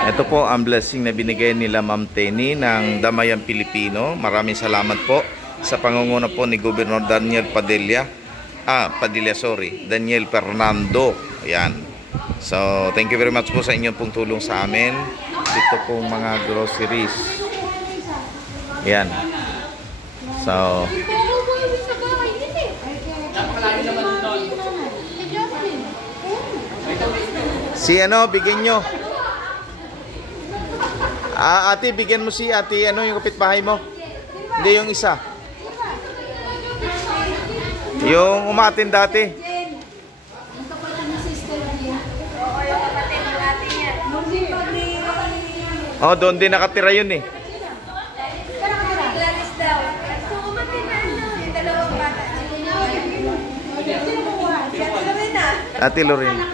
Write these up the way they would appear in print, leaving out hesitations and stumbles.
Ito po ang blessing na binigay nila Ma'am Tenny ng Damayang Pilipino. Maraming salamat po sa pangunguna po ni Gobernador Daniel Padilla. Daniel Fernando. Ayan. So, thank you very much po sa inyong pong tulong sa amin. Ito po mga groceries. Ayan. So, si ano, bigyan nyo. Ate, bigyan mo si ate, ano yung kapitbahay mo? Hindi, yung isa. Yung umatin dati. Oh, doon din nakatira yun eh. Ate Lorraine.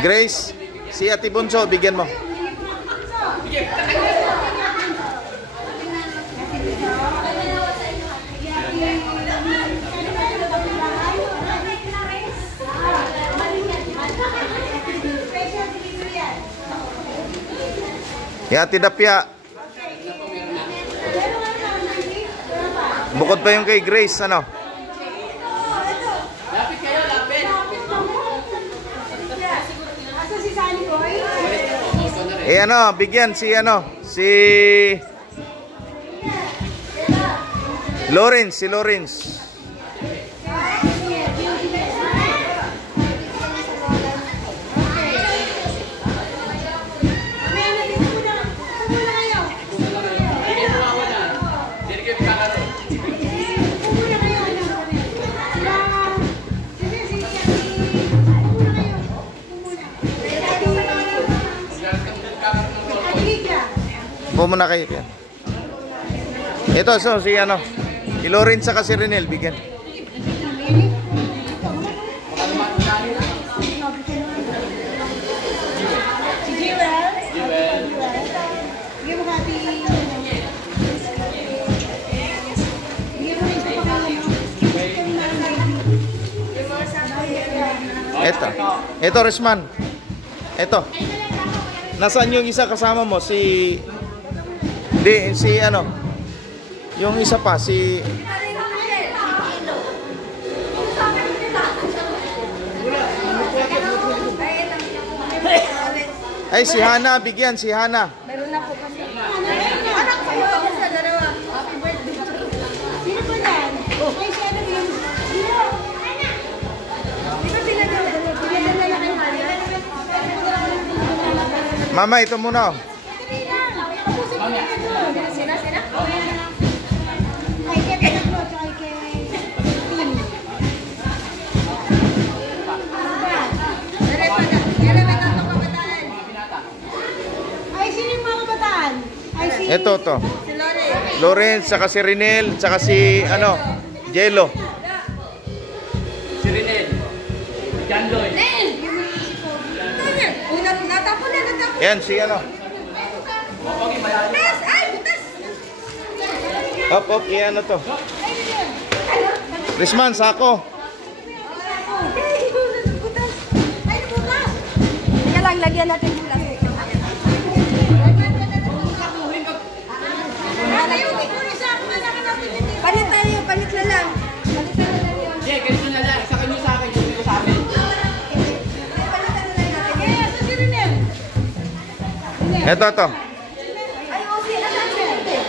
Grace, si Ate Bunso, bigyan mo. Ya, Ate Dapya. Bukod pa yung kay Grace, ano? Ano, bigyan si ano, si Lawrence, si Lawrence. Muna kayo yan. Ito, so, si ano, si Lawrence sa si Renel, bigyan. Ito, Resman. Ito. Nasaan yung isa kasama mo? Si ano? Yung isa pa, si... Ay, si Hana, bigyan, si Hana. Meron na po kasi. Anak ko yun sa dalawa. Happy birthday. Sino po yan? Ay, si ano yun? Di ba pinadala na kay Hana? Mama, ito muna. Sina? Ito to. Si Lawrence. Lawrence, saka si Renel, saka si ano, Jello. Si Renel. Jandoy. Yan, si ano. Hop, yan ano to. Risman, sako. Teka lang, lagyan natin yung plastic. Palit na lang. Yeah, ganito na lang. Isa kanyo sa akin, ganito ko sa amin. Palitan na lang natin. Kaya, ito si Renel. Ito. Ay, okay. Asan si Renel?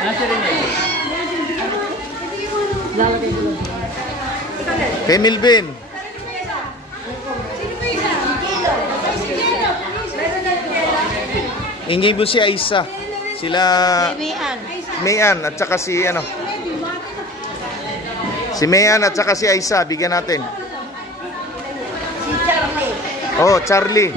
Nasa Renel. Kay Milvin. Ingay mo si Aisa. Sila Mayan at saka si ano. Si Mayan at saka si Aisa, bigyan natin. Si Charlie. Oh, Charlie.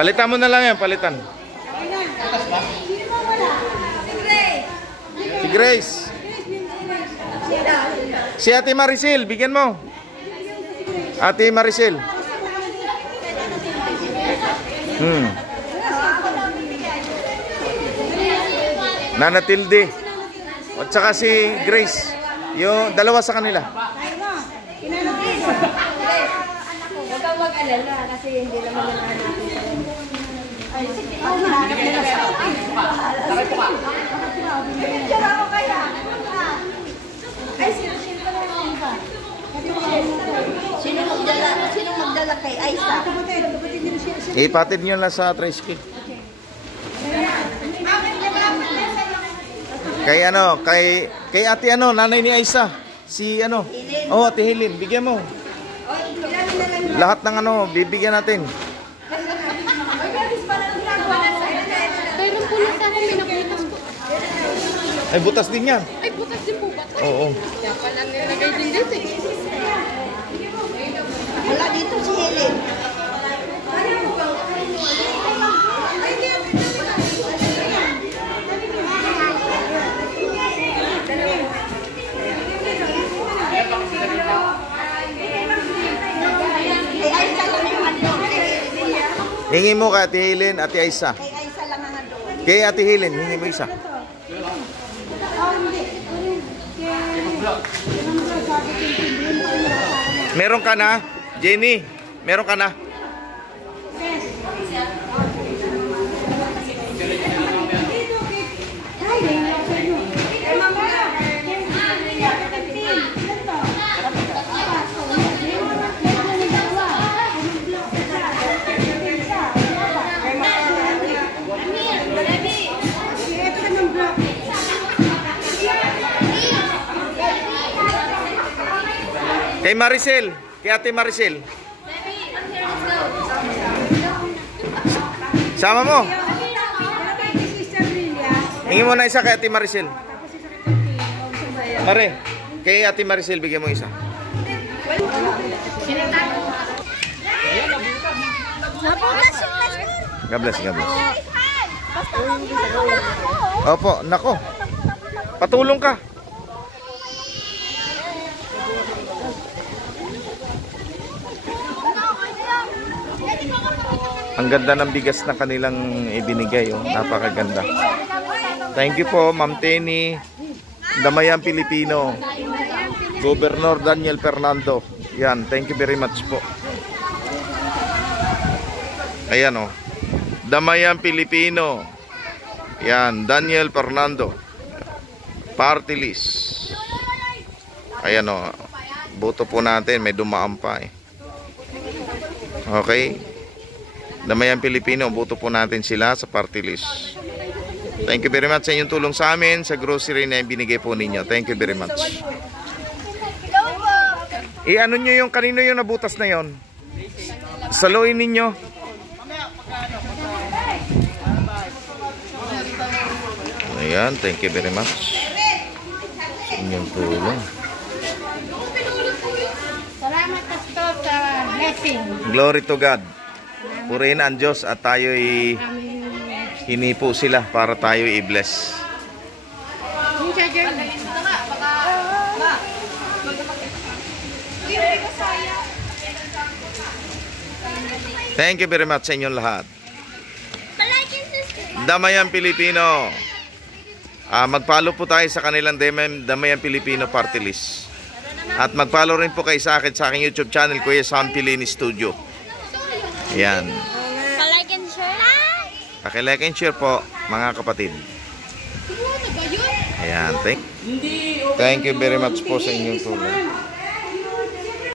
Palitan mo na lang yan, palitan. Si Grace. Si Ate Maricel, bigyan mo. Ate Maricel. Nana Tilde. At saka si Grace. Yung dalawa sa kanila. Huwag kang mag-alala kasi hindi naman natin. Picture ako kaya. Ay, sino ka naman ba? Sino magdala kay Aisa? Ipatid nyo lang sa tricycle. Kay ate nanay ni Aisa. Si Oh, Ate Helen, bigyan mo. Lahat ng bibigyan natin. Mayroon po lang sa akin, may nabutas po. Ay, butas din yan. Ay, butas din po ba? Oo. Kaya pala nilagay din dito eh. Wala dito si Helen. Hingi mo kay Ate Helen, Ate Aisa. Kay Aisa lang ang doon. Kay Ate Helen, hingi mo isa. Meron ka na? Jenny, meron ka na? Kay Maricel, kay Ate Maricel. Sama mo. Hingi mo na isa kay Ate Maricel. Mare, kay Ate Maricel bigyan mo isa. God bless, God bless. Opo, nako. Patulong ka. Ang ganda ng bigas na kanilang ibinigay, oh. Napakaganda. Thank you po, Ma'am Tenny, Damayan Pilipino, Governor Daniel Fernando. Yan, thank you very much po. Ayan, oh. Damayan Pilipino. Yan, Daniel Fernando. Party list. Ayan, oh. Boto po natin, may dumaan pa eh. Okay. Damayan Pilipino, boto po natin sila sa party list. Thank you very much sa inyong tulong sa amin sa grocery na binigay po ninyo. Thank you very much. Ano nyo yung kanino yung nabutas na yon? Saluin ninyo. Ayan, thank you very much sa inyong tulong. Salamat Pastor sa blessing. Glory to God. Purihin ang Diyos at tayo'y hinipo sila para tayo i-bless. Thank you very much sa inyong lahat. Damayan Pilipino. Mag-follow po tayo sa kanilang Damayan Pilipino Party List. At mag-follow rin po kayo sa aking YouTube channel, Kuya Sam Pilini Studio. Ayan. Pa-like and share. Paki-like and share po, mga kapatid. Ayan. Thank you very much po sa inyong tulong.